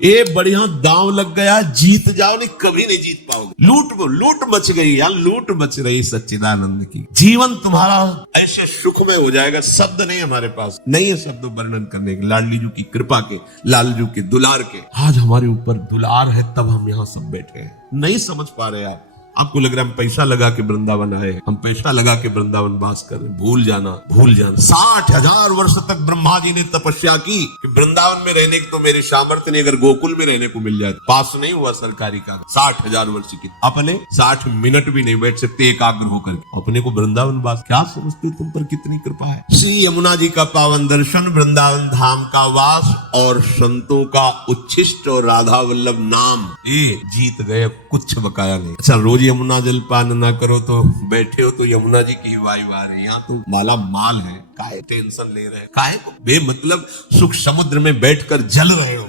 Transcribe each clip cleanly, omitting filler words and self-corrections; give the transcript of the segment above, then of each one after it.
ये बढ़िया दांव लग गया, जीत जाओ, नहीं कभी नहीं जीत पाओगे। लूट मच गई यार, लूट मच रही सच्चिदानंद की। जीवन तुम्हारा ऐसे सुखमय हो जाएगा, शब्द नहीं हमारे पास, नहीं है शब्द वर्णन करने के। लाडली जी की कृपा के, लाल जी के दुलार के, आज हमारे ऊपर दुलार है, तब हम यहाँ सब बैठे हैं। नहीं समझ पा रहे आप, आपको लग रहा है हम पैसा लगा के वृंदावन आए, हम पैसा लगा के वृंदावन वास कर रहे। भूल जाना 60,000 वर्ष तक ब्रह्मा जी ने तपस्या की कि वृंदावन में रहने की तो मेरे सामर्थ्य नहीं, अगर गोकुल में रहने को मिल जाए। पास नहीं हुआ सरकारी का, 60,000 वर्ष की। अपने 60 मिनट भी नहीं बैठ सकते एकाग्र होकर, अपने को वृंदावन वास। क्या समझते हो तुम पर कितनी कृपा है। श्री यमुना जी का पावन दर्शन, वृंदावन धाम का वास और संतों का उच्छिष्ट और राधा वल्लभ नाम, ये जीत गए, कुछ बकाया नहीं। अच्छा, रोज यमुना जल पान ना करो तो बैठे हो तो यमुना जी की वायु आ रही है, यहाँ तो माला माल है, काहे टेंशन ले रहे हैं, काहे को बेमतलब सुख समुद्र में बैठकर जल रहे हो।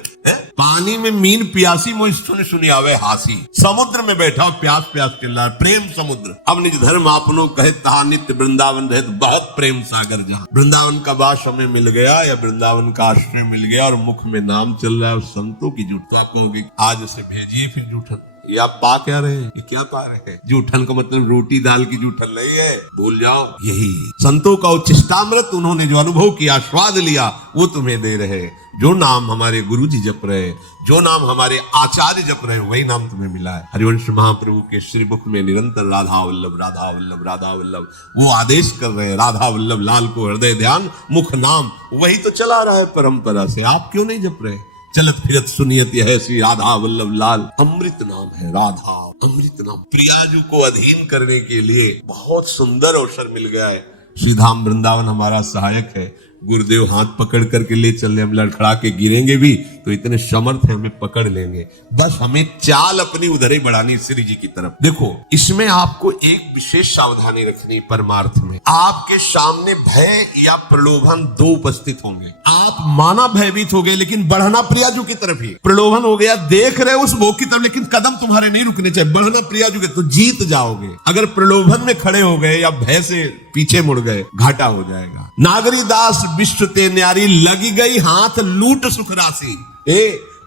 पानी में मीन प्यासी मोह सुनी आवे हासी, समुद्र में बैठा हो प्यास चिल्ला रहा, प्रेम समुद्र। अब निज धर्म आपनो कहे तहा नित्य वृंदावन रहे, बहुत प्रेम सागर। जहाँ वृंदावन का वास हमें मिल गया या वृंदावन का आश्रय मिल गया और मुख में नाम चल रहा है और संतों की जूठ, तो आप कहोगे आज से भेजिए फिर जूठन। ये आप पा क्या रहे हैं, ये क्या पा रहे हैं? जूठन का मतलब रोटी दाल की जूठन नहीं है, भूल जाओ। यही संतों का उच्छिष्टामृत, उन्होंने जो अनुभव किया, स्वाद लिया, वो तुम्हें दे रहे हैं। जो नाम हमारे गुरु जी जप रहे, जो नाम हमारे आचार्य जप रहे, वही नाम तुम्हें मिला है। हरिवंश महाप्रभु के श्रीमुख में निरंतर राधा वल्लभ राधा वल्लभ राधा वल्लभ, वो आदेश कर रहे हैं, राधा वल्लभ लाल को हृदय ध्यान मुख नाम, वही तो चला रहा है परंपरा से। आप क्यों नहीं जप रहे? चलत फिरत सुनियत यह श्री राधा वल्लभ लाल, अमृत नाम है राधा, अमृत नाम। प्रियाजू को अधीन करने के लिए बहुत सुंदर अवसर मिल गया है। श्री धाम वृंदावन हमारा सहायक है। गुरुदेव हाथ पकड़ करके ले चल रहे, हम लड़खड़ा के गिरेंगे भी तो इतने समर्थ है, हमें पकड़ लेंगे। बस हमें चाल अपनी उधर ही बढ़ानी श्री जी की तरफ। देखो, इसमें आपको एक विशेष सावधानी रखनी। परमार्थ में आपके सामने भय या प्रलोभन दो उपस्थित होंगे। आप माना भयभीत हो गए, लेकिन बढ़ना प्रियाजू की तरफ ही। प्रलोभन हो गया, देख रहे उस भोग की तरफ, लेकिन कदम तुम्हारे नहीं रुकने चाहिए, बढ़ना प्रियाजू के, तो जीत जाओगे। अगर प्रलोभन में खड़े हो गए या भय से पीछे मुड़ गए, घाटा हो जाएगा। नागरी दास विश्व ते न्यारी, लगी गई हाथ लूट सुख राशि।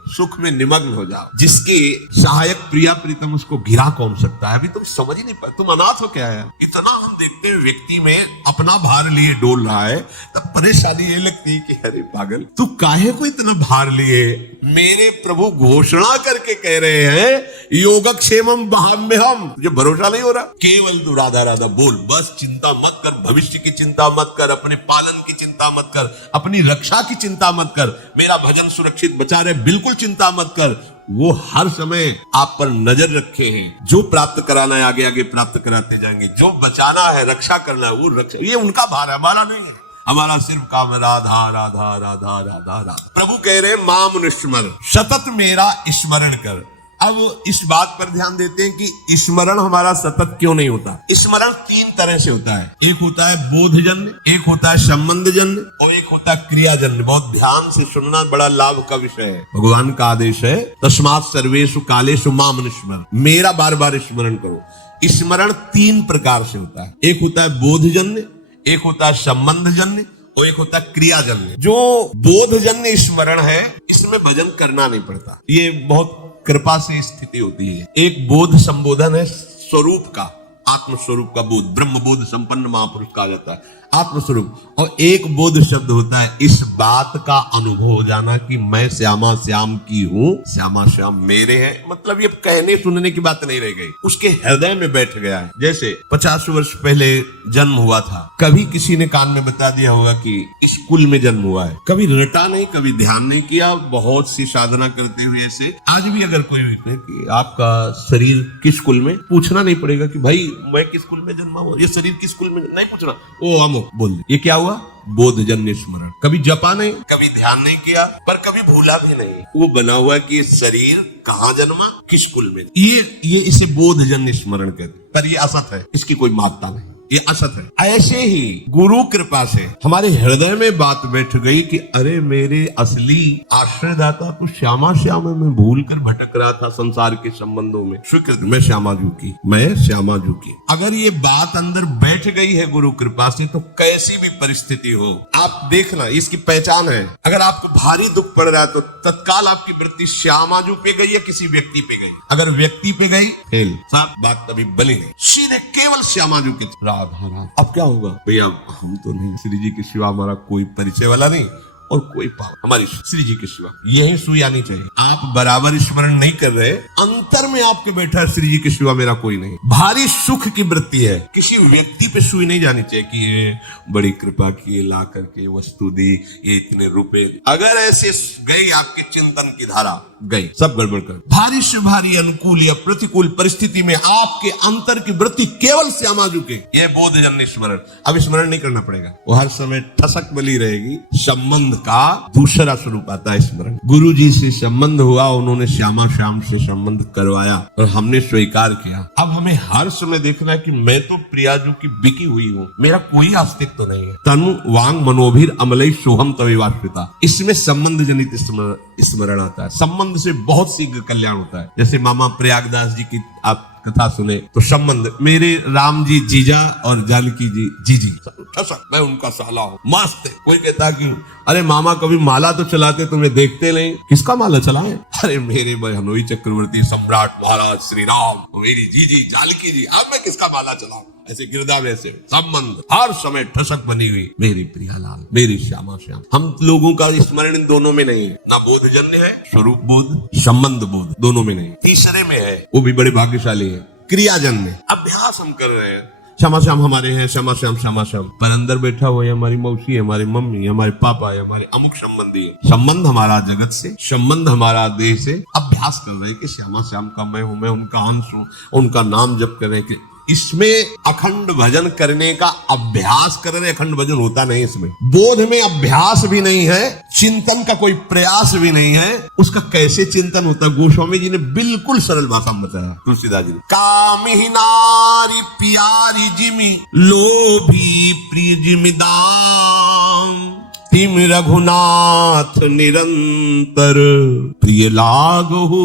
सुख में निमग्न हो जाओ। जिसके सहायक प्रिया प्रीतम, उसको गिरा कौन सकता है? अभी तुम समझ ही नहीं पाए, तुम अनाथ हो क्या है? इतना हम देखते हैं व्यक्ति में अपना भार लिए डोल रहा है, तब परेशानी ये लगती है कि अरे पागल, तू काहे को इतना भार लिए? मेरे प्रभु घोषणा करके कह रहे हैं, योगक्षेमम बहाम्यहम। तुझे भरोसा नहीं हो रहा? केवल तू राधा राधा बोल, बस चिंता मत कर, भविष्य की चिंता मत कर, अपने पालन की चिंता मत कर, अपनी रक्षा की चिंता मत कर, मेरा भजन सुरक्षित बचा रहे, बिल्कुल चिंता मत कर। वो हर समय आप पर नजर रखे हैं। जो प्राप्त कराना है आगे आगे प्राप्त कराते जाएंगे, जो बचाना है रक्षा करना है वो रक्षा। ये उनका भार है, हमारा नहीं है। हमारा सिर्फ काम राधा राधा राधा राधा राधा। प्रभु कह रहे माम निस्मर, सतत मेरा स्मरण कर। अब इस बात पर ध्यान देते हैं कि स्मरण हमारा सतत क्यों नहीं होता। स्मरण तीन तरह से होता है। एक होता है बोधजन्य, एक होता है संबंधजन्य और एक होता है क्रियाजन्य। बहुत ध्यान से सुनना, बड़ा लाभ का विषय है। भगवान का आदेश है, तस्मात् सर्वेषु कालेषु माम निस्मर, मेरा बार बार स्मरण करो। स्मरण तीन प्रकार से होता है। एक होता है बोधजन्य, एक होता है संबंधजन्य और एक होता है क्रियाजन्य। जो बोधजन्य स्मरण है, इसमें भजन करना नहीं पड़ता, ये बहुत कृपा से स्थिति होती है। एक बोध संबोधन है स्वरूप का, आत्म स्वरूप का बोध, ब्रह्म बोध संपन्न महापुरुष कहा जाता है, आत्मस्वरूप। और एक बोध शब्द होता है इस बात का अनुभव हो जाना कि मैं श्यामा श्याम की हूँ, श्यामा श्याम मेरे हैं। मतलब ये कहने सुनने की बात नहीं रह गई, उसके हृदय में बैठ गया है। जैसे 50 वर्ष पहले जन्म हुआ था, कभी किसी ने कान में बता दिया होगा कि स्कूल में जन्म हुआ है, कभी रटा नहीं, कभी ध्यान नहीं किया, बहुत सी साधना करते हुए ऐसे। आज भी अगर कोई कि आपका शरीर किस स्कूल में, पूछना नहीं पड़ेगा कि भाई मैं किस स्कूल में जन्मा हुआ, ये शरीर किस स्कूल में, नहीं पूछना, ओ अमो बोल। ये क्या हुआ? बोधजन्य स्मरण। कभी जपा नहीं, कभी ध्यान नहीं किया, पर कभी भूला भी नहीं। वो बना हुआ कि ये शरीर कहाँ जन्मा, किस कुल में, ये इसे बोधजन्य स्मरण कहते। पर ये असत है, इसकी कोई महत्ता नहीं। ये असत है। ऐसे ही गुरु कृपा से हमारे हृदय में बात बैठ गई कि अरे मेरे असली आश्रयदाता तो श्यामा श्याम है, मैं भूल कर भटक रहा था संसार के संबंधों में। स्वीकृत, मैं श्यामा जू की, मैं श्यामा जू की। अगर ये बात अंदर बैठ गई है गुरु कृपा से, तो कैसी भी परिस्थिति हो आप देखना, इसकी पहचान है। अगर आपको भारी दुख पड़ रहा है तो तत्काल आपकी वृत्ति श्यामाजू पे गई या किसी व्यक्ति पे गई। अगर व्यक्ति पे गई फेल, साहब बात कभी बनी नहीं, सीधे केवल श्यामाजू के राधा राधा। अब क्या होगा भैया, हम तो नहीं, श्री जी के सिवा हमारा कोई परिचय वाला नहीं और कोई पावर हमारी श्री जी के सिवा, यही सुई आनी चाहिए। आप बराबर स्मरण नहीं कर रहे, अंतर में आपके बैठा श्री जी के सिवा मेरा कोई नहीं। भारी सुख की वृत्ति है, किसी व्यक्ति पे सुई नहीं जानी चाहिए कि ये बड़ी कृपा की, ला करके वस्तु दी, ये इतने रुपए। अगर ऐसे गई आपके चिंतन की धारा, गई सब गड़बड़ कर। भारी से भारी अनुकूल या प्रतिकूल परिस्थिति में आपके अंतर की वृत्ति केवल श्यामाजू के, ये बोधजन्य स्मरण। अब स्मरण नहीं करना पड़ेगा, वो हर समय ठसक बली रहेगी। संबंध का दूसरा स्वरूप आता है स्मरण। गुरु जी से संबंध हुआ, उन्होंने श्यामा श्याम से संबंध करवाया और हमने स्वीकार किया। अब हमें हर समय देखना है कि मैं तो प्रियाजू की बिकी हुई हूँ, मेरा कोई अस्तित्व नहीं है। तनु वांग मनोभीर अमलई सोहम तवेवाश्रिता, इसमें संबंध जनित स्मरण आता है। संबंध से बहुत शीघ्र कल्याण होता है। जैसे मामा प्रयागदास जी की आप कथा सुने तो संबंध, मेरे राम जी जीजा और जानकी जी जीजी, मैं उनका साला हूँ, मस्त है। कोई कहता कि अरे मामा कभी माला तो चलाते, तुम्हें देखते नहीं, किसका माला चलाए? अरे मेरे हनोई चक्रवर्ती सम्राट महाराज श्री राम, मेरी जीजी जानकी जी, अब मैं किसका माला चलाऊं? ऐसे गिरदा में से संबंध हर समय ठसक बनी हुई, मेरी प्रियालाल, मेरी श्यामा श्याम। हम लोगों का स्मरण इन दोनों में नहीं है, ना बोधजन्य है, स्वरूप बोध, संबंध बोध दोनों में नहीं। तीसरे में है, वो भी बड़े भाग्यशाली है, क्रियाजन में। अभ्यास हम कर रहे हैं, श्यामा श्याम हमारे हैं, श्यामा श्याम श्यामा श्याम, पर अंदर बैठा हुआ है हमारी मौसी है, हमारी मम्मी, हमारे पापा है, हमारे अमुक संबंधी है। संबंध हमारा जगत से, संबंध हमारा देह से। अभ्यास कर रहे हैं कि श्यामा श्याम का मैं हूं, मैं उनका अंश हूं, उनका नाम जप कर रहे हैं। कि इसमें अखंड भजन करने का अभ्यास कर रहे, अखंड भजन होता नहीं। इसमें बोध में अभ्यास भी नहीं है, चिंतन का कोई प्रयास भी नहीं है। उसका कैसे चिंतन होता है? गोस्वामी जी ने बिल्कुल सरल भाषा में बताया, तुलसीदास जी ने। कामिही नारी प्यारी जिमि, लोभी प्रिय जिमिदाम, तिम रघुनाथ निरंतर, प्रिय लागहु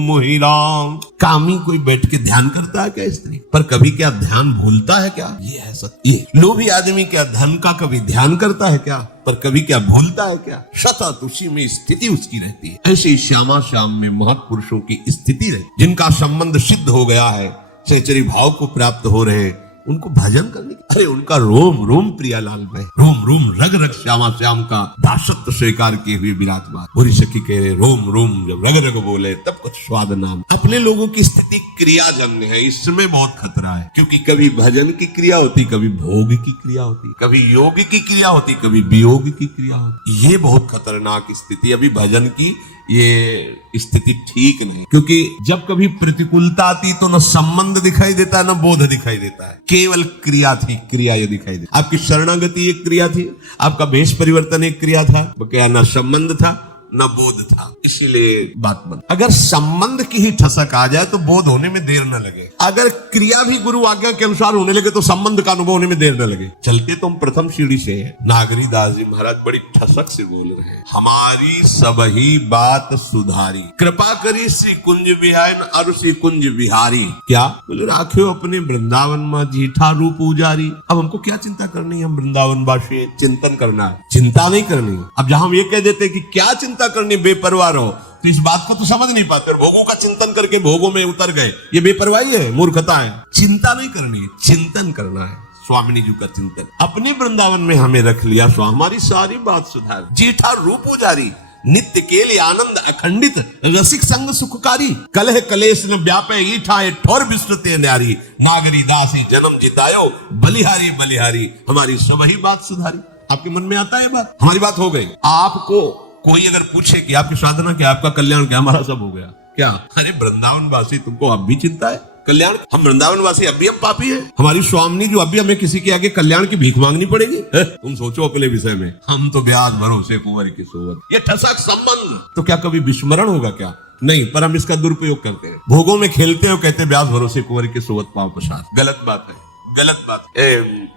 मोहि राम। कामी कोई बैठ के ध्यान करता है क्या स्त्री? पर कभी क्या ध्यान भूलता है क्या? ये है सत्य। लोभी आदमी क्या धन का कभी ध्यान करता है क्या? पर कभी क्या भूलता है क्या? सतत उसी में स्थिति उसकी रहती है। ऐसे ही श्यामा श्याम में महत्पुरुषों की स्थिति रहती, जिनका संबंध सिद्ध हो गया है, सहचरी भाव को प्राप्त हो रहे, उनको भजन करने की, अरे उनका रोम रोम प्रियालाल में, रोम रोम रग रग श्यामा श्याम का दासत्व स्वीकार किए हुए विराजमान। बुरी सखी कह रहे रोम रोम, जब रग रग बोले तब कुछ स्वाद नाम। अपने लोगों की स्थिति क्रियाजन्य है, इसमें बहुत खतरा है। क्योंकि कभी भजन की क्रिया होती, कभी भोग की क्रिया होती, कभी योग की क्रिया होती, कभी वियोग की क्रिया होती। ये बहुत खतरनाक स्थिति। अभी भजन की ये स्थिति ठीक नहीं, क्योंकि जब कभी प्रतिकूलता आती तो न संबंध दिखाई देता है, न बोध दिखाई देता है, केवल क्रिया थी, क्रिया ये दिखाई देती। आपकी शरणागति एक क्रिया थी, आपका भेष परिवर्तन एक क्रिया था, क्या न संबंध था न बोध था। इसीलिए बात बन, अगर संबंध की ही ठसक आ जाए तो बोध होने में देर न लगे। अगर क्रिया भी गुरु आज्ञा के अनुसार होने लगे तो संबंध का अनुभव होने में देर न लगे। चलते तो हम प्रथम सीढ़ी से है। नागरी दास जी महाराज बड़ी ठसक से बोल रहे हैं, हमारी सबही बात सुधारी, कृपा करी श्री कुंज बिहारी और श्री कुंज बिहारी। क्या बोले? राखे अपने वृंदावन में जीठा रूप उजारी। अब हमको क्या चिंता करनी है? हम वृंदावन वासी, चिंतन करना है, चिंता नहीं करनी। अब जहां हम ये कह देते कि क्या चिंता करनी, बेपरवाह रहो, तो इस बात को तो समझ नहीं पाते। भोगों का चिंतन करके भोगों में उतर गए, ये बेपरवाही है, मूर्खता है। चिंता नहीं करनी है, चिंतन करना है। स्वामिनी जी का चिंतन अपने वृंदावन में हमें रख लिया, सो हमारी सारी बात सुधार। जेठा रूप उजारी, नित्य के लिए आनंद अखंडित, रसिक संग सुखकारी, कलह कलेश न व्यापे ईठाए ठोर विस्तृते न्यारी, नागरी दासी जन्म जितायो, बलिहारी बलिहारी, हमारी सबही बात सुधारी। आपके मन में आता है बात? हमारी बात हो गई। आपको कोई अगर पूछे कि आपकी साधना क्या, आपका कल्याण क्या, हमारा सब हो गया क्या? अरे वृंदावन वासी, तुमको अब भी चिंता है कल्याण? हम वृंदावन वासी अब भी हम पापी है? हमारी स्वामी जो अभी हमें किसी के आगे कल्याण की भीख मांगनी पड़ेगी? तुम सोचो अपने विषय में। हम तो ब्याज भरोसे कुंवर की सोवत, ये ठसक संबंध तो क्या कभी विस्मरण होगा क्या? नहीं, पर हम इसका दुरुपयोग करते हैं, भोगों में खेलते हो, कहते ब्याज भरोसे कुंवर की सोवत पांव प्रसाद। गलत बात है। गलत बात।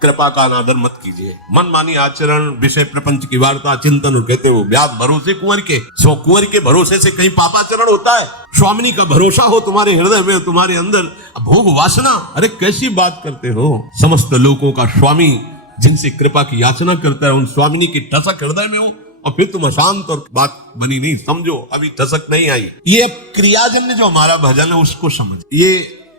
कृपा का अनादर मत कीजिए, मनमानी आचरण, विषय प्रपंच की वार्ता, चिंतन, कहते हो ब्याज भरोसे कुंवर के, सो कुंवर के भरोसे से कहीं पापाचरण होता है? स्वामिनी का भरोसा हो तुम्हारे हृदय में, तुम्हारे अंदर भोग वासना, अरे कैसी बात करते हो? समस्त लोगों का स्वामी जिनसे कृपा की याचना करता है, उन स्वामिनी की ठसक हृदय में हो और फिर तुम अशांत, और बात बनी नहीं। समझो अभी ठसक नहीं आई। ये अब क्रियाजन्य जो हमारा भजन है उसको समझ। ये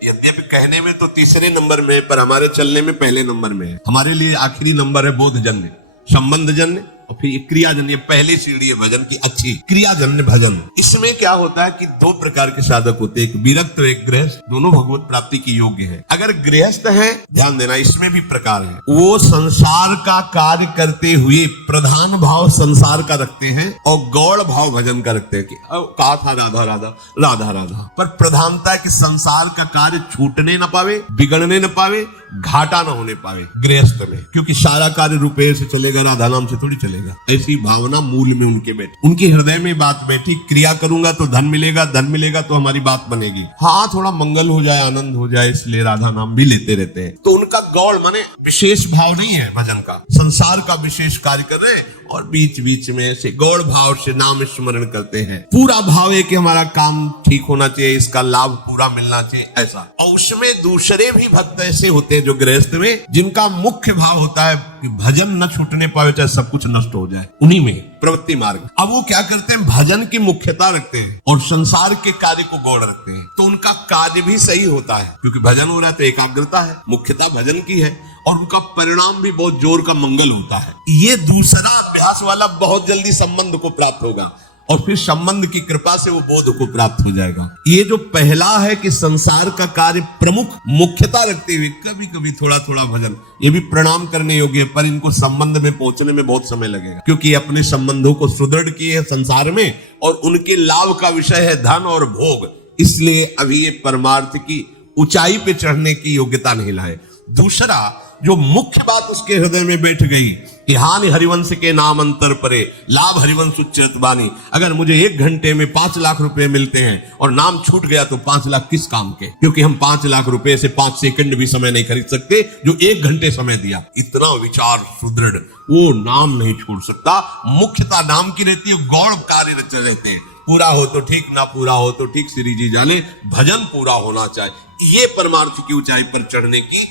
यद्यपि कहने में तो तीसरे नंबर में, पर हमारे चलने में पहले नंबर में है। हमारे लिए आखिरी नंबर है बोधजन्य, संबंधजन्य, और फिर क्रियाजन्य। पहली सीढ़ी है भजन की अच्छी, क्रियाजन्य भजन। इसमें क्या होता है कि दो प्रकार के साधक होते हैं, एक विरक्त और एक गृहस्थ। दोनों भगवत प्राप्ति की योग्य है। अगर गृहस्थ है, ध्यान देना, इसमें भी प्रकार है। वो संसार का कार्य करते हुए प्रधान भाव संसार का रखते हैं और गौड़ भाव भजन का रखते हैं। कि कहा था राधा राधा राधा राधा, पर प्रधानता है कि संसार का कार्य छूटने न पावे, बिगड़ने न पावे, घाटा न होने पावे गृहस्थ में, क्योंकि सारा कार्य रुपये से चलेगा, राधा नाम से थोड़ी चलेगा। ऐसी भावना मूल में उनके बैठी, उनके हृदय में बात बैठी, क्रिया करूंगा तो धन मिलेगा, धन मिलेगा तो हमारी बात बनेगी। हाँ, थोड़ा मंगल हो जाए, आनंद हो जाए, इसलिए राधा नाम भी लेते रहते हैं। तो उनका गौड़ माने विशेष भाव नहीं है भजन का, संसार का विशेष कार्य कर रहे हैं और बीच बीच में से गौड़ भाव से नाम स्मरण करते हैं। पूरा भाव है कि हमारा काम ठीक होना चाहिए, इसका लाभ पूरा मिलना चाहिए, ऐसा। और उसमें दूसरे भी भक्त ऐसे होते हैं जो गृहस्थ में, जिनका मुख्य भाव होता है कि भजन न छूटने पावे, चाहे सब कुछ नष्ट हो जाए। उन्हीं में प्रवृत्ति मार्ग। अब वो क्या करते हैं, भजन की मुख्यता रखते हैं और संसार के कार्य को गौड़ रखते हैं। तो उनका कार्य भी सही होता है, क्योंकि भजन हो रहा है तो एकाग्रता है, मुख्यता भजन की है, और उनका परिणाम भी बहुत जोर का मंगल होता है। ये दूसरा अभ्यास वाला बहुत जल्दी संबंध को प्राप्त होगा और फिर संबंध की कृपा से वो बोध को प्राप्त हो जाएगा। ये जो पहला है कि संसार का कार्य प्रमुख मुख्यता रखते हुए कभी कभी थोड़ा थोड़ा भजन, ये भी प्रणाम करने योग्य है, पर इनको संबंध में पहुंचने में बहुत समय लगेगा, क्योंकि अपने संबंधों को सुदृढ़ किए है संसार में और उनके लाभ का विषय है धन और भोग। इसलिए अभी ये परमार्थ की ऊंचाई पे चढ़ने की योग्यता नहीं लाए। दूसरा, जो मुख्य बात उसके हृदय में बैठ गई, हानि हरिवंश के नाम अंतर परे, लाभ हरिवंश उच्चत बानी। अगर मुझे 1 घंटे में 5 लाख रुपए मिलते हैं और नाम छूट गया तो 5 लाख किस काम के, क्योंकि हम 5 लाख रुपए से 5 सेकंड भी समय नहीं खरीद सकते जो 1 घंटे समय दिया। इतना विचार सुदृढ़, वो नाम नहीं छोड़ सकता। मुख्यता नाम की रहती है, गौड़ कार्य रहते हैं। पूरा हो तो ठीक, ना पूरा हो तो ठीक, श्री जी जाने, भजन पूरा होना चाहिए। ये परमार्थ की ऊंचाई पर चढ़ने की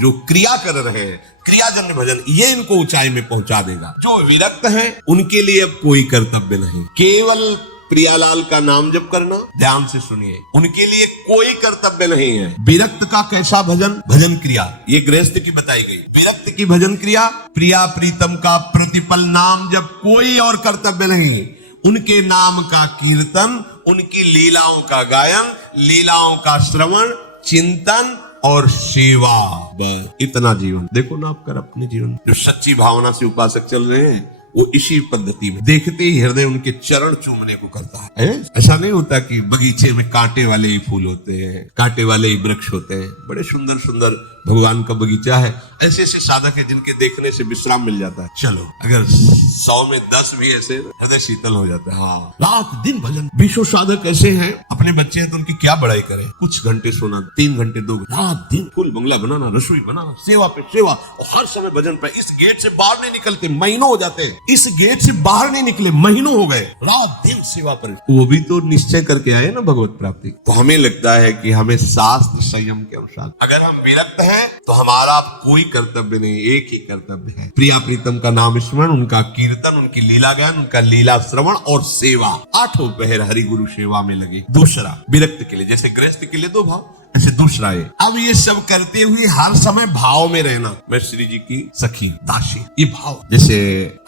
जो क्रिया कर रहे हैं, क्रियाजन्य भजन, ये इनको ऊंचाई में पहुंचा देगा। जो विरक्त हैं उनके लिए अब कोई कर्तव्य नहीं, केवल प्रियालाल का नाम जप करना। ध्यान से सुनिए, उनके लिए कोई कर्तव्य नहीं है। विरक्त का कैसा भजन? भजन क्रिया ये गृहस्थ की बताई गई। विरक्त की भजन क्रिया, प्रिया प्रीतम का प्रतिपल नाम जप, कोई और कर्तव्य नहीं। उनके नाम का कीर्तन, उनकी लीलाओं का गायन, लीलाओं का श्रवण, चिंतन और सेवा, बस इतना जीवन। देखो ना आप कर अपने जीवन, जो सच्ची भावना से उपासक चल रहे हैं वो इसी पद्धति में, देखते ही हृदय उनके चरण चूमने को करता है। ऐसा नहीं होता कि बगीचे में कांटे वाले ही फूल होते हैं, कांटे वाले ही वृक्ष होते हैं। बड़े सुंदर सुंदर भगवान का बगीचा है। ऐसे ऐसे साधक है जिनके देखने से विश्राम मिल जाता है। चलो, अगर 100 में 10 भी ऐसे, हृदय शीतल हो जाता है। हाँ, रात दिन भजन। 20 साधक ऐसे हैं, अपने बच्चे हैं तो उनकी क्या बड़ाई करें। कुछ घंटे सोना, 3 घंटे 2 घंटे, रात दिन फूल बंगला बनाना, रसोई बनाना, सेवा पे सेवा, और हर समय भजन पे। इस गेट से बाहर नहीं निकलते, महीनों हो जाते हैं। इस गेट से बाहर नहीं निकले, महीनों हो गए, रात दिन सेवा पर। वो भी तो निश्चय करके आए ना भगवत प्राप्ति। तो हमें लगता है कि हमें शास्त्र संयम के अनुसार, अगर हम विरक्त हैं तो हमारा कोई कर्तव्य नहीं, एक ही कर्तव्य है, प्रिया प्रीतम का नाम स्मरण, उनका कीर्तन, उनकी लीला ज्ञान, उनका लीला श्रवण और सेवा। 8 पहर हरि गुरु सेवा में लगे। दूसरा, विरक्त के लिए, जैसे गृहस्थ के लिए 2 भाव, ऐसे दूसरा है। अब ये सब करते हुए हर समय भाव में रहना, मैं श्री जी की सखी दासी, ये भाव। जैसे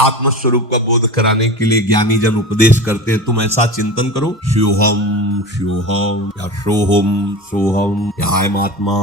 आत्मस्वरूप का बोध कराने के लिए ज्ञानी जन उपदेश करते हैं, तुम ऐसा चिंतन करो, शिवहम शिवहम, या सोहम सोहम, या अयम आत्मा,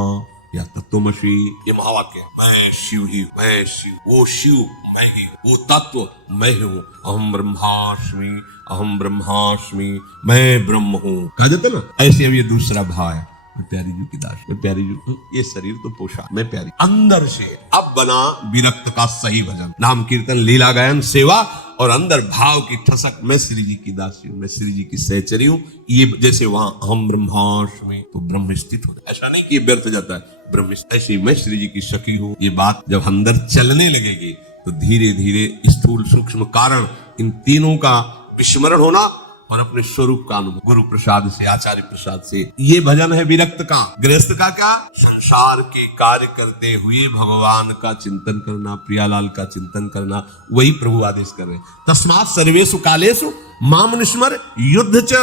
या तत्वमसि। ये महावाक्य, मैं शिव ही, मैं शिव, वो शिव मैं ही, वो तत्व मैं हूँ। अहम ब्रह्मास्मि, अहम ब्रह्मास्मि, मैं ब्रह्म हूँ, कहा जाता ना। ऐसे अब ये दूसरा भाव है, मैं प्यारी जी की दास, मैं प्यारी जी, ये शरीर तो पोषा, मैं प्यारी अंदर से। अब बना विरक्त का सही भजन, नाम कीर्तन लीला गायन सेवा और अंदर भाव की ठसक, मैं श्री जी की दासी हूँ, मैं श्री जी की सहचरी हूँ। ये जैसे वहां हम ब्रह्मास्मि तो ब्रह्म स्थित हो जाए, ऐसा नहीं कि व्यर्थ जाता है ब्रह्म, ऐसे मैं श्री जी की सखी हूँ। ये बात जब अंदर चलने लगेगी तो धीरे धीरे स्थूल सूक्ष्म कारण इन तीनों का विस्मरण होना और अपने स्वरूप का अनुभव गुरु प्रसाद से, आचार्य प्रसाद से। ये भजन है विरक्त का। गृहस्थ का क्या? संसार के कार्य करते हुए भगवान का चिंतन करना, प्रियालाल का चिंतन करना, वही प्रभु आदेश कर रहे हैं। तस्मात् सर्वेषु कालेषु माम निस्मर युद्ध च,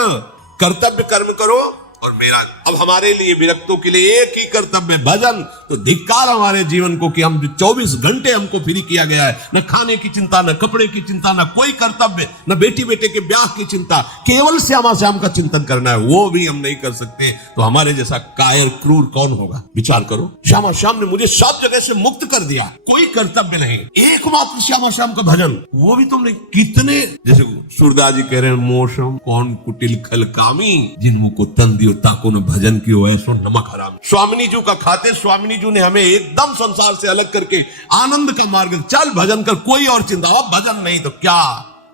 कर्तव्य कर्म करो और मेरा। अब हमारे लिए विरक्तों के लिए एक ही कर्तव्य भजन। तो धिक्कार हमारे जीवन को कि हम 24 घंटे हमको फ्री किया गया है, न खाने की चिंता, न कपड़े की चिंता, न कोई कर्तव्य, न बेटी बेटे के ब्याह की चिंता, केवल श्यामा श्याम का चिंतन करना है, वो भी हम नहीं कर सकते। तो हमारे जैसा कायर क्रूर कौन होगा? विचार करो। श्यामा श्याम ने मुझे सब जगह से मुक्त कर दिया, कोई कर्तव्य नहीं, एकमात्र श्यामा श्याम का भजन, वो भी तुमने कितने। जैसे सूरदास जी कह रहे हैं, मौसम कौन कुटिल खल कामी, जिन मुख को तन दियो ताको न भजन की हो ऐसो नमक हराम। स्वामिनी जी का खाते, स्वामिनी जी ने हमें एकदम संसार से अलग करके आनंद का मार्ग, चल भजन कर, कोई और चिंता। अब भजन नहीं तो क्या,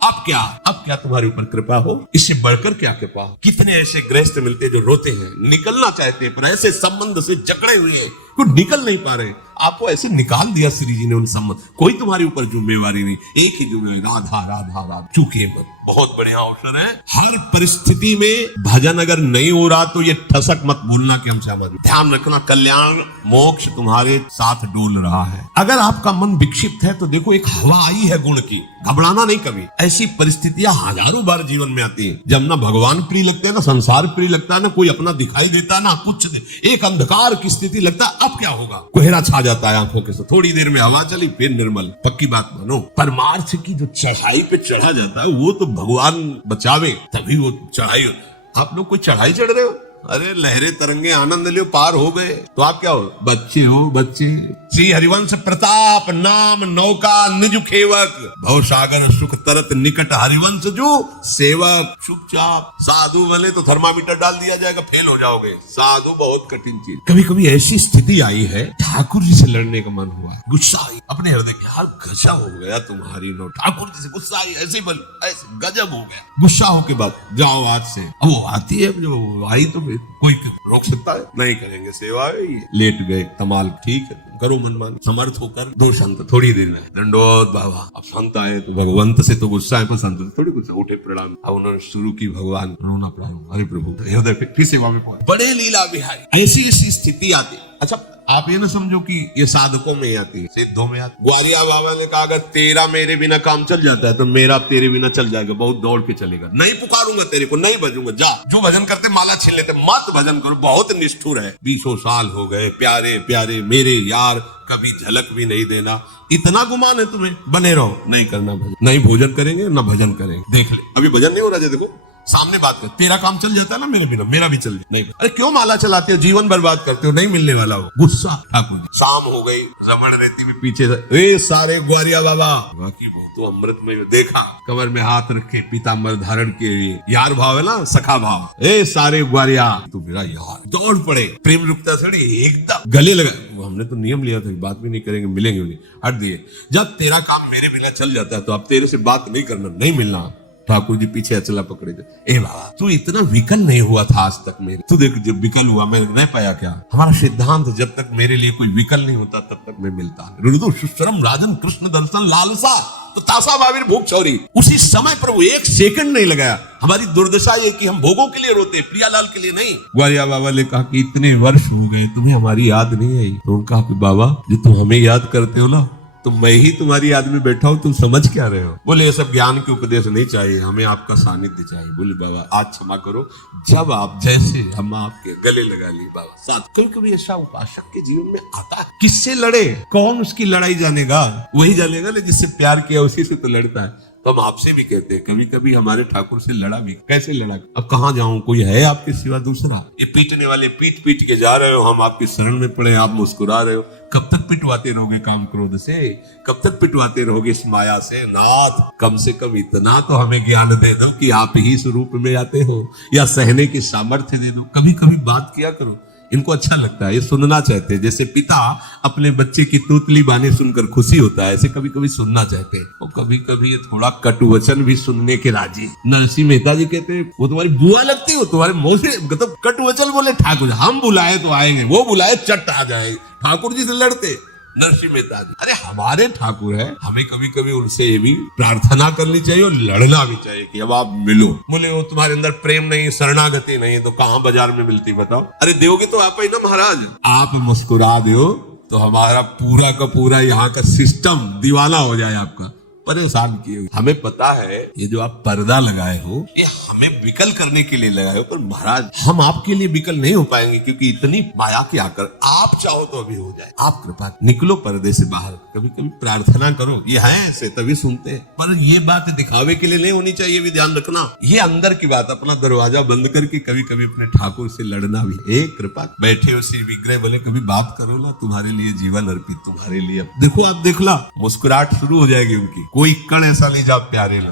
अब क्या, अब क्या तुम्हारे ऊपर कृपा हो, इससे बढ़कर क्या कृपा हो। कितने ऐसे गृहस्थ मिलते जो रोते हैं, निकलना चाहते हैं पर ऐसे संबंध से जकड़े हुए हैं, कुछ निकल नहीं पा रहे। आपको ऐसे निकाल दिया श्री जी ने उन संबंध, कोई तुम्हारे ऊपर जिम्मेवारी नहीं, एक ही जिम्मेवारी, राधा राधा राधा, चूके मत। बहुत बढ़िया अवसर है। हर परिस्थिति में भजन अगर नहीं हो रहा तो ये ठसक मत भूलना कि हम श्यामा जी। ध्यान रखना, कल्याण मोक्ष तुम्हारे साथ डोल रहा है। अगर आपका मन विक्षिप्त है तो देखो, एक हवा आई है गुण की, घबराना नहीं कभी। ऐसी परिस्थितियां हजारों बार जीवन में आती है, जब ना भगवान प्रिय लगते हैं, ना संसार प्रिय लगता है, ना कोई अपना दिखाई देता, ना कुछ, एक अंधकार की स्थिति लगता है। अब क्या होगा? कोहरा छा जाता है आंखों के साथ, थोड़ी देर में हवा चली फिर निर्मल। पक्की बात मानो, परमार्थ की जो चढ़ाई पे चढ़ा जाता है वो तो भगवान बचावे, तभी वो चढ़ाई। आप लोग कोई चढ़ाई चढ़ रहे हो, अरे लहरे तरंगे आनंद लियो, पार हो गए तो आप क्या हो? बच्चे हो, बच्चे। श्री हरिवंश प्रताप नाम नौका निज खेवक, भव सागर सुख तरत निकट हरिवंश जो सेवक। चुपचाप साधु बने तो थर्मामीटर डाल दिया जाएगा, फेल हो जाओगे। साधु बहुत कठिन चीज। कभी कभी ऐसी स्थिति आई है, ठाकुर जी से लड़ने का मन हुआ, गुस्सा आई अपने हृदय की, यार गजा हो गया तुम्हारी नो, ठाकुर जी से गुस्सा आई, ऐसे बल, ऐसे गजब हो गया। गुस्सा हो के बाद जाओ आज से, अब वो आती है, जो आई तो कोई रोक सकता है? नहीं करेंगे, सेवा है ये। लेट गए, कमाल, ठीक है करो मनमान, समर्थ होकर दो संत थोड़ी देर में दंडोत बाबा। अब संत आए तो भगवंत से तो गुस्सा है, पर संत से थोड़ी गुस्सा, उठे प्रणाम। अब उन्होंने शुरू की, भगवान रोना पड़ा, अरे प्रभु हृदय फिर सेवा में पहुंचे। बड़े लीला बिहारी। ऐसी ऐसी स्थिति आती। अच्छा आप ये ना समझो कि ये साधकों में आती है, सिद्धों में आती। ग्वारिया बाबा ने कहा, अगर तेरा मेरे बिना काम चल जाता है तो मेरा तेरे बिना चल जाएगा, बहुत दौड़ के चलेगा। नहीं पुकारूंगा तेरे को, नहीं भजूंगा, जा। जो भजन करते माला छीन लेते, मत भजन करो, बहुत निष्ठुर है। 20 साल हो गए, प्यारे प्यारे मेरे यार, कभी झलक भी नहीं देना, इतना गुमान है तुम्हें, बने रहो, नहीं करना भजन, नहीं भोजन करेंगे ना भजन करेंगे। देख ले अभी भजन नहीं हो रहा है, देखो सामने बात कर, तेरा काम चल जाता है ना मेरे बिना, मेरा भी चल जाए। नहीं, अरे क्यों माला चलाते हो, जीवन बर्बाद करते हो, नहीं मिलने वाला हो। गुस्सा ठाकुर जी। शाम हो गई, रमण रहती में पीछे ए सारे ग्वारिया बाबा, बाकी तो अमृत में देखा, कमर में हाथ रखे, पीताम्बर धारण किए, यार भाव है ना, सखा भाव। ए सारे ग्वारिया, तू मेरा यार, दौड़ पड़े, प्रेम रुकता थोड़ी, एकदम गले लगा। हमने तो नियम लिया था, बात भी नहीं करेंगे, मिलेंगे नहीं, हट दिए। जब तेरा काम मेरे बिना चल जाता है तो अब तेरे से बात नहीं करना, नहीं मिलना। ठाकुर जी पीछे अचला पकड़े गए। ए बाबा तू इतना विकल नहीं हुआ था आज तक मेरे, तू देख जब विकल हुआ मैं नहीं पाया क्या? हमारा सिद्धांत जब तक मेरे लिए कोई विकल नहीं होता तब तक मैं मिलता। सुश्रम राजन कृष्ण दर्शन लालसा तो तासा बाबिर भूख चौरी। उसी समय पर वो एक सेकंड नहीं लगाया। हमारी दुर्दशा ये कि हम भोगों के लिए रोते, प्रियालाल के लिए नहीं। ग्वारिया बाबा ने कहा कि इतने वर्ष हो गए तुम्हें हमारी याद नहीं आई। तो उन्होंने कहा कि बाबा जो तुम हमें याद करते हो ना, तो मैं ही तुम्हारी याद में बैठा हूं, तुम समझ क्या रहे हो? बोले ये सब ज्ञान के उपदेश नहीं चाहिए, हमें आपका सानिध्य चाहिए। बोले बाबा आज क्षमा करो, जब आप जैसे हम आपके गले लगा लिए बाबा साथ। कभी कभी ऐसा उपासक के जीवन में आता है, किससे लड़े, कौन उसकी लड़ाई जानेगा? वही जानेगा ना जिससे प्यार किया, उसी से तो लड़ता है। तो हम आपसे भी कहते हैं, कभी कभी हमारे ठाकुर से लड़ा भी। कैसे लड़ा? अब कहाँ जाऊं, कोई है आपके सिवा दूसरा? ये पीटने वाले पीट पीट के जा रहे हो, हम आपकी शरण में पड़े, आप मुस्कुरा रहे हो। कब तक पिटवाते रहोगे काम क्रोध से? कब तक पिटवाते रहोगे इस माया से? नाथ कम से कम इतना तो हमें ज्ञान दे दो कि आप ही स्वरूप में आते हो, या सहने की सामर्थ्य दे दो। कभी कभी बात किया करो। इनको अच्छा लगता है, ये सुनना चाहते हैं। जैसे पिता अपने बच्चे की तूतली बानी सुनकर खुशी होता है, ऐसे कभी कभी सुनना चाहते हैं। और कभी कभी ये थोड़ा कटु वचन भी सुनने के राजी। नरसिंह मेहता जी कहते हैं वो तुम्हारी बुआ लगती हो, तुम्हारे मुंह से मतलब कटु वचन बोले ठाकुर जी, हम बुलाए तो आएंगे, वो बुलाए चट आ जाएंगे। ठाकुर जी से लड़ते नरसिंह मेहता जी, अरे हमारे ठाकुर है, हमें कभी कभी उनसे ये भी प्रार्थना करनी चाहिए और लड़ना भी चाहिए कि अब आप मिलो। बोले वो तुम्हारे अंदर प्रेम नहीं, शरणागति नहीं, तो कहाँ बाजार में मिलती बताओ? अरे दोगे तो आप ही ना महाराज, आप मुस्कुरा दो तो हमारा पूरा का पूरा यहाँ का सिस्टम दीवाना हो जाए, आपका परेशान किए हुए। हमें पता है ये जो आप पर्दा लगाए हो ये हमें विकल करने के लिए लगाए हो, पर महाराज हम आपके लिए विकल नहीं हो पाएंगे, क्योंकि इतनी माया के आकर आप चाहो तो अभी हो जाए। आप कृपा निकलो पर्दे से बाहर, कभी कभी प्रार्थना करो। ये है ऐसे तभी सुनते हैं, पर ये बात दिखावे के लिए नहीं होनी चाहिए, भी ध्यान रखना। ये अंदर की बात, अपना दरवाजा बंद करके कभी कभी अपने ठाकुर से लड़ना भी। एक कृपा बैठे हो श्री विग्रह बोले कभी बात करो ना, तुम्हारे लिए जीवन अर्पित, तुम्हारे लिए देखो आप देखला मुस्कुराहट शुरू हो जाएगी उनकी। कोई कण ऐसा नहीं जा प्यारे लो।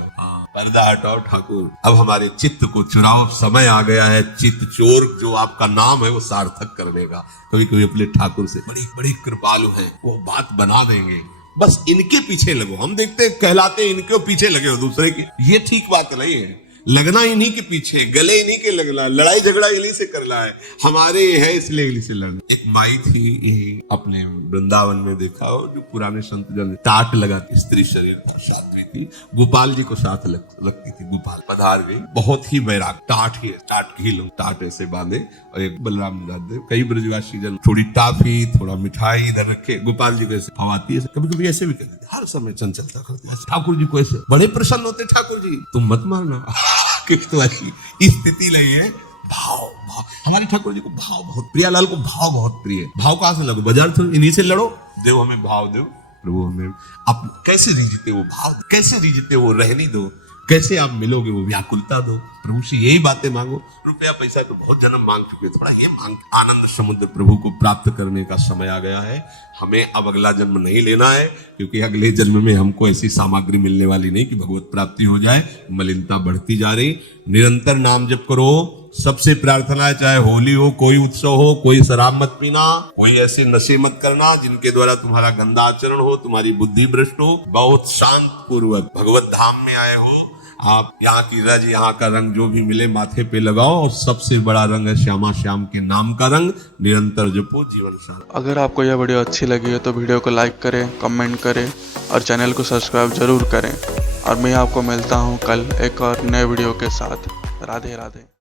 पर्दा हटाओ ठाकुर, अब हमारे चित्त को चुराओ, समय आ गया है चित्त चोर जो आपका नाम है वो सार्थक करने का। कभी कभी अपने ठाकुर से बड़ी बड़ी कृपालु है, वो बात बना देंगे। बस इनके पीछे लगो, हम देखते कहलाते इनके पीछे लगे हो दूसरे के, ये ठीक बात नहीं है। लगना इन्हीं के पीछे, गले इन्हीं के लगना, लड़ाई झगड़ा इन्हीं से करना है, हमारे है इसलिए इन्हीं से लड़ना। एक माई थी अपने वृंदावन में, देखा हो जो पुराने संत जन टाट लगा स्त्री शरीर साथ में थी, गोपाल जी को साथ लगती थी। गोपाल पधार जी बहुत ही बैराग, टाट की लोग टाट ऐसे बांधे, और एक बलराम दास कई ब्रजवासी जन थोड़ी टाफी थोड़ा मिठाई इधर रखे, गोपाल जी को ऐसे हवाती है, कभी कभी ऐसे भी करते, हर समय चंचलता करते। ठाकुर जी को ऐसे बड़े प्रसन्न होते, ठाकुर जी तुम मत मारना तुम्हारी स्थिति नहीं है। भाव हमारे ठाकुर जी को भाव बहुत, प्रियालाल को भाव बहुत प्रिय है। भाव कहां से लगो? बाजार से इन्हीं से लड़ो, देव हमें भाव दो प्रभु, हमें आप कैसे रीझते वो भाव, कैसे रीझते वो रहनी दो, कैसे आप मिलोगे वो व्याकुलता दो। प्रभु से यही बातें मांगो। रुपया पैसा तो बहुत जन्म मांग चुके, थोड़ा ये मांग। आनंद समुद्र प्रभु को प्राप्त करने का समय आ गया है। हमें अब अगला जन्म नहीं लेना है, क्योंकि अगले जन्म में हमको ऐसी सामग्री मिलने वाली नहीं कि भगवत प्राप्ति हो जाए। मलिनता बढ़ती जा रही, निरंतर नाम जप करो। सबसे प्रार्थना है, चाहे होली हो, कोई उत्सव हो, कोई शराब मत पीना, कोई ऐसे नशे मत करना जिनके द्वारा तुम्हारा गंदा आचरण हो, तुम्हारी बुद्धि भ्रष्ट हो। बहुत शांत पूर्वक भगवत धाम में आए हो आप, यहाँ की रज, यहाँ का रंग जो भी मिले माथे पे लगाओ, और सबसे बड़ा रंग है श्यामा श्याम के नाम का रंग। निरंतर जपो, जीवन शांत। अगर आपको यह वीडियो अच्छी लगी है तो वीडियो को लाइक करें, कमेंट करें और चैनल को सब्सक्राइब जरूर करें। और मैं आपको मिलता हूँ कल एक और नए वीडियो के साथ। राधे राधे।